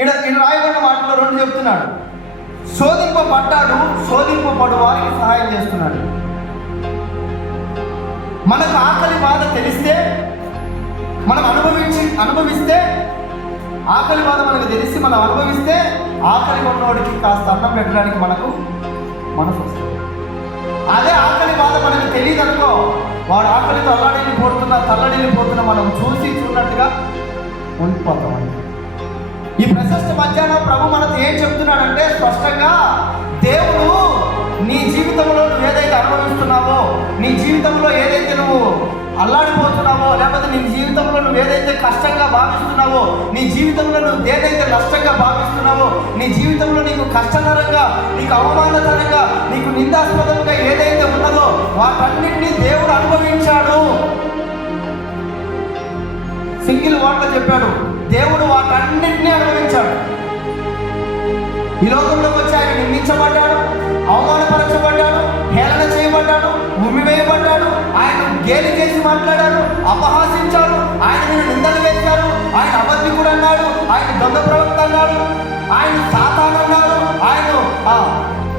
ఈడ ఈడ రాయబడిన మాటలో రెండు చెప్తున్నాడు. శోధింపబడ్డాడు శోధింపబడు వారికి సహాయం చేస్తున్నాడు. మనకు ఆకలి బాధ తెలిస్తే మనం అనుభవించి అనుభవిస్తే ఆకలి బాధ మనకు తెలిసి మనం అనుభవిస్తే ఆకలి ఉన్నవాడికి కాస్త అన్నం పెట్టడానికి మనకు మనసు వస్తుంది. అదే ఆకలి బాధ మనకు తెలియదు అనుకో వాడు ఆకలితో అల్లాడిని పోతున్నా తల్లడిని పోతున్నా మనం చూసి చూడనట్టుగా ఉండిపోతాం ఈ ప్రశస్త మధ్యాహ్నం ప్రభు మనతో ఏం చెప్తున్నాడంటే స్పష్టంగా దేవుడు నీ జీవితంలో నువ్వు ఏదైతే అనుభవిస్తున్నావో నీ జీవితంలో ఏదైతే నువ్వు అల్లాడిపోతున్నావో లేకపోతే నీ జీవితంలో నువ్వు ఏదైతే కష్టంగా భావిస్తున్నావో నీ జీవితంలో నువ్వు ఏదైతే నష్టంగా భావిస్తున్నావో నీ జీవితంలో నీకు కష్టతరంగా నీకు అవమానకరంగా నీకు నిందాస్పదంగా ఏదైతే ఉన్నదో వాటన్నిటినీ దేవుడు అనుభవించాడు. సింగిల్ వార్త చెప్పాడు. దేవుడు వాటన్నింటినీ అనుభవించాడు. ఈ లోకంలోకి వచ్చి ఆయన నిందించబడ్డాడు అవమానపరచబడ్డాడు హేళన చేయబడ్డాడు ఉమ్మి వేయబడ్డాడు ఆయన గేలి చేసి మాట్లాడారు అపహాసించారు ఆయన మీద నిందలు వేశారు ఆయన అబద్ధికుడు అన్నాడు ఆయన దొంగ ప్రవక్త అన్నాడు ఆయన సాతాన్ అన్నాడు ఆయన ఆ,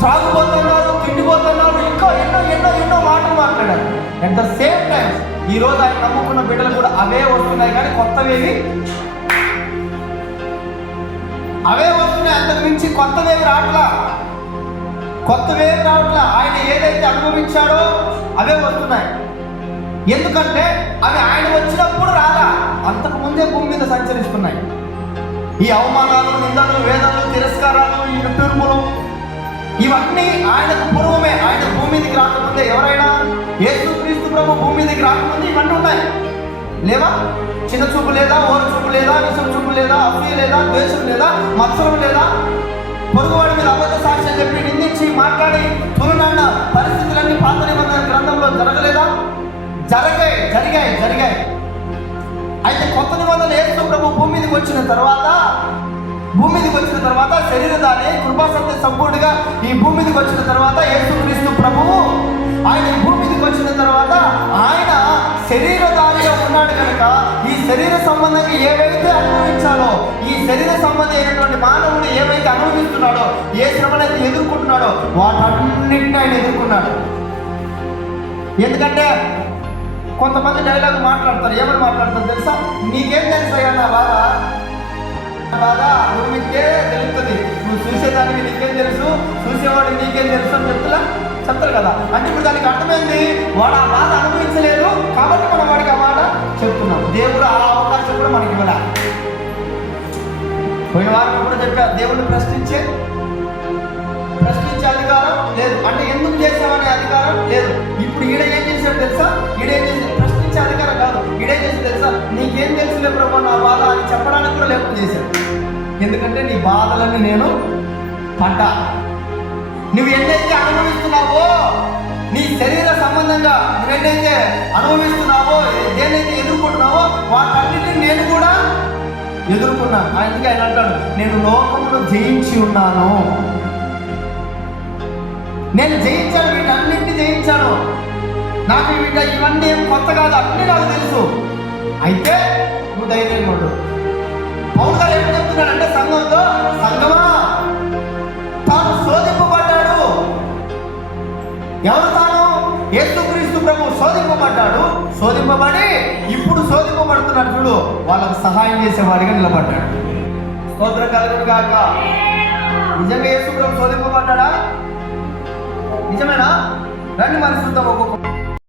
త్రాగుబోతున్నారు తిండిపోతున్నారు ఇంకా ఎన్నో ఎన్నో ఎన్నో మాటలు మాట్లాడారు అట్ ద సేమ్ టైం ఈ రోజు ఆయన నమ్ముకున్న బిడ్డలు కూడా అవే వస్తున్నాయి కానీ కొత్తవేవి అవే వస్తున్నాయి అంతకు మించి కొత్తవేవి రావట్లా? కొత్తవేవి రావట్లా? ఆయన ఏదైతే అనుభవించాడో అవే వస్తున్నాయి. ఎందుకంటే అవి ఆయన వచ్చినప్పుడు రాలా. అంతకు ముందే భూమి మీద సంచరిస్తున్నాయి. ఈ అవమానాలు నిందలు వేదలు తిరస్కారాలు ఈ నిట్టూర్పులు ఇవన్నీ ఆయనకు పూర్వమే. ఆయన భూమి మీదకి రాకముందే ఎవరైనా యేసుక్రీస్తు ప్రభు భూమి మీదకి రాకముందే ఇవన్నీ ఉన్నాయి. లేవా చిన్న చూపు లేదా ఓర చూపు లేదా విషం చూపు లేదా అసూయ లేదా ద్వేషం లేదా మత్సరం లేదా? పొరుగువాడి మీద అబద్ధ సాక్ష్యం చెప్పి నిందించి మాట్లాడి తులనాన్న పరిస్థితులన్నీ పాత నిబంధన గ్రంథంలో జరగలేదా? జరగాయి జరిగాయి జరిగాయి. అయితే కొత్త నిబంధనలు యేసు ప్రభు భూమి మీదకి వచ్చిన తర్వాత భూమి మీదకి వచ్చిన తర్వాత శరీరదారి కృపాసత్య సంపూర్ణగా ఈ భూమి మీదకి వచ్చిన తర్వాత యేసుక్రీస్తు ప్రభువు ఆయన ఈ భూమి మీదకి వచ్చిన తర్వాత ఆయన శరీరదారిగా ఉన్నాడు కనుక ఈ శరీర సంబంధంగా ఏవైతే అనుభవించాలో ఈ శరీర సంబంధమైనటువంటి మానవుడు ఏవైతే అనుభవిస్తున్నాడో ఏ శ్రమనైతే ఎదుర్కొంటున్నాడో వాటన్నింటినీ ఆయన ఎదుర్కొన్నాడు. ఎందుకంటే కొంతమంది డైలాగ్ మాట్లాడతారు. ఏమని మాట్లాడతారు తెలుసా? నీకేం తెలుసు అయ్యా నా బాధ? బాధ నువ్వు నీకే తెలుస్తుంది. నువ్వు చూసేదానికి నీకేం తెలుసు? చూసేవాడికి నీకేం తెలుసు? అని చెప్తులా చెప్తారు కదా. అంటే ఇప్పుడు దానికి అర్థమైంది వాడు ఆ బాధ అనుభవించలేదు. కాబట్టి మనం వాడికి ఆ మాట చెప్తున్నాం. దేవుడు ఆ అవకాశం కూడా మనకి ఇవ్వడా పోయిన వారం కూడా చెప్పా దేవుడిని ప్రశ్నించే ప్రశ్నించే అధికారం లేదు. అంటే ఎందుకు చేసామనే అధికారం లేదు. ఇప్పుడు ఈడ ఏం చేశాడు తెలుసా? ఈడ ఏం చేసి ప్రశ్నించే అధికారం కాదు. ఈడేం చేసి తెలుసా? నీకేం తెలుసులే ప్రభు నా బాధ అని చెప్పడానికి కూడా లేకుండా చేశాడు. ఎందుకంటే నీ బాధలని నేను పంట నువ్వు ఎన్నైతే అనుభవిస్తున్నావో సంబంధంగా అనుభవిస్తున్నావో ఏదైతే ఎదుర్కొంటున్నావో వాటన్నిటిని నేను కూడా ఎదుర్కొన్నాను. అందుకే ఆయన అంటాడు నేను లోకంలో జయించి ఉన్నాను. నేను జయించాను వీటన్నింటిని జయించాను. నాకు వీట ఇవన్నీ ఏం కొత్త కాదు అన్నీ నాకు తెలుసు. అయితే నువ్వు ధైర్యంగా ఉండు. పౌరు ఏం శోధింపబడ్డాడు. శోధింపబడి ఇప్పుడు శోధింపబడుతున్నాడు చూడు. వాళ్ళకు సహాయం చేసేవాడిగా నిలబడ్డాడు. స్తోత్రం కలుగును కాక నిజమే యేసు శోధింపబడ్డా నిజమేనా? రండి మరి చూద్దాం ఒక్కొక్క